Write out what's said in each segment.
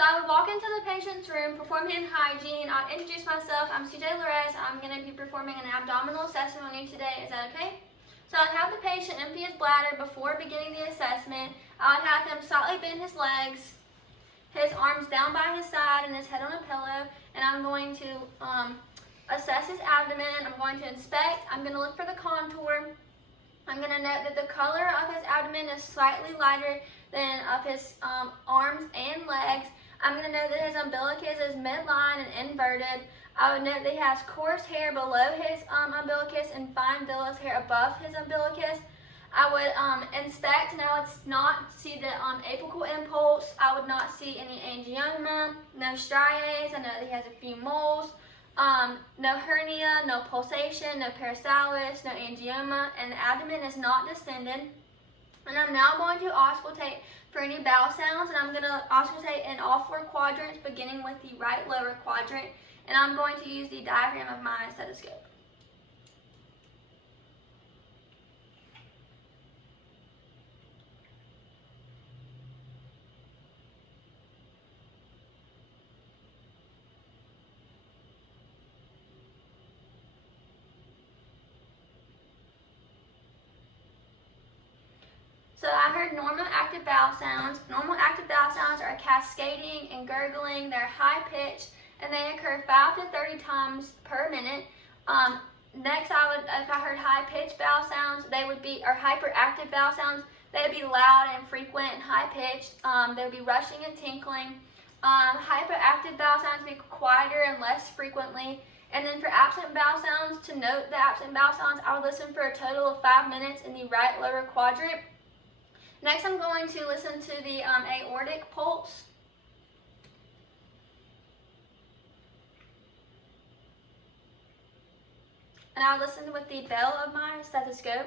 So I would walk into the patient's room, perform hand hygiene. I'll introduce myself. I'm CJ Lorez. I'm going to be performing an abdominal assessment on you today. Is that okay? So I'd have the patient empty his bladder before beginning the assessment. I would have him slightly bend his legs, his arms down by his side, and his head on a pillow. And I'm going to assess his abdomen. I'm going to inspect. I'm going to look for the contour. I'm going to note that the color of his abdomen is slightly lighter than of his arms and legs. I'm going to note that his umbilicus is midline and inverted. I would note that he has coarse hair below his umbilicus and fine villous hair above his umbilicus. I would inspect, and I would not see the apical impulse. I would not see any angioma, no striae. I know that he has a few moles. No hernia, no pulsation, no peristalsis, no angioma, and the abdomen is not distended. And I'm now going to auscultate for any bowel sounds, and I'm going to auscultate in all 4 quadrants, beginning with the right lower quadrant, and I'm going to use the diaphragm of my stethoscope. So I heard normal active bowel sounds. Normal active bowel sounds are cascading and gurgling. They're high pitched and they occur 5 to 30 times per minute. Next, if I heard high pitched bowel sounds, they would be, or hyperactive bowel sounds, they would be loud and frequent and high pitched. They would be rushing and tinkling. Hyperactive bowel sounds would be quieter and less frequently. And then for absent bowel sounds, to note the absent bowel sounds, I would listen for a total of 5 minutes in the right lower quadrant. Next, I'm going to listen to the aortic pulse. And I'll listen with the bell of my stethoscope.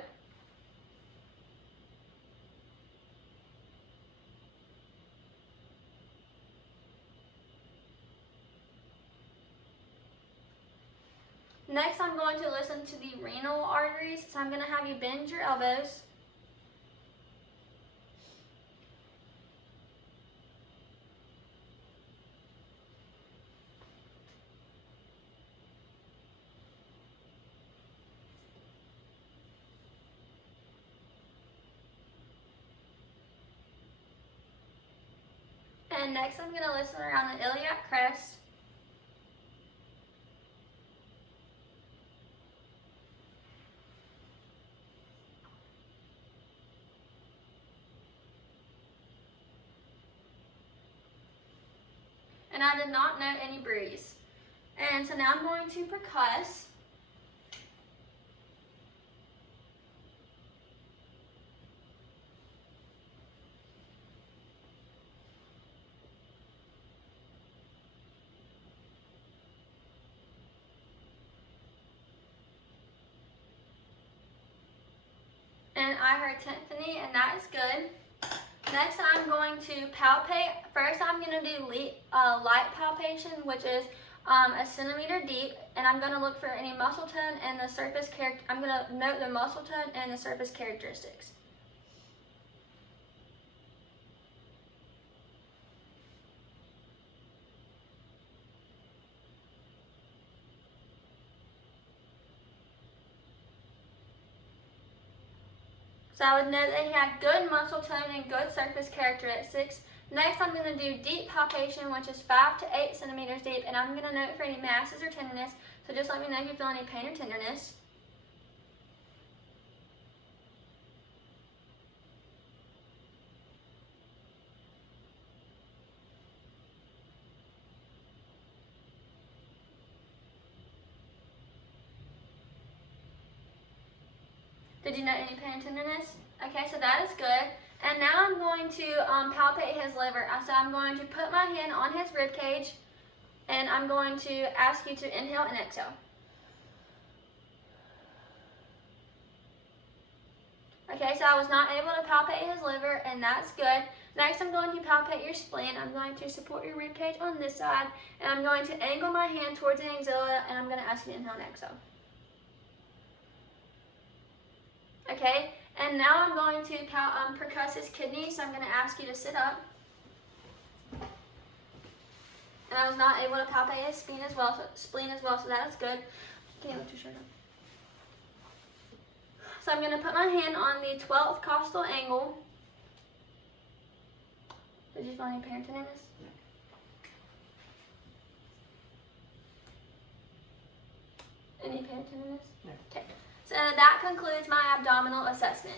Next, I'm going to listen to the renal arteries. So I'm going to have you bend your elbows. And next I'm going to listen around the iliac crest. And I did not note any breeze. And so now I'm going to percuss. And I heard tympany, and that is good. Next, I'm going to palpate. First, I'm going to do light palpation, which is a centimeter deep, and I'm going to look for any muscle tone and the surface character. I'm going to note the muscle tone and the surface characteristics. So I would note that he had good muscle tone and good surface characteristics. Next, I'm going to do deep palpation, which is 5 to 8 centimeters deep, and I'm going to note for any masses or tenderness. So just let me know if you feel any pain or tenderness. Did you note any pain or tenderness? Okay, so that is good. And now I'm going to palpate his liver. So I'm going to put my hand on his rib cage, and I'm going to ask you to inhale and exhale. Okay, so I was not able to palpate his liver, and that's good. Next, I'm going to palpate your spleen. I'm going to support your rib cage on this side, and I'm going to angle my hand towards the axilla, and I'm going to ask you to inhale and exhale. Okay, and now I'm going to percuss his kidney, so I'm going to ask you to sit up. And I was not able to palpate his spleen as well, so that is good. Can you lift your shirt up? So I'm going to put my hand on the 12th costal angle. Did you feel any pain tenderness? Any pain tenderness? No. Okay. So that concludes my abdominal assessment.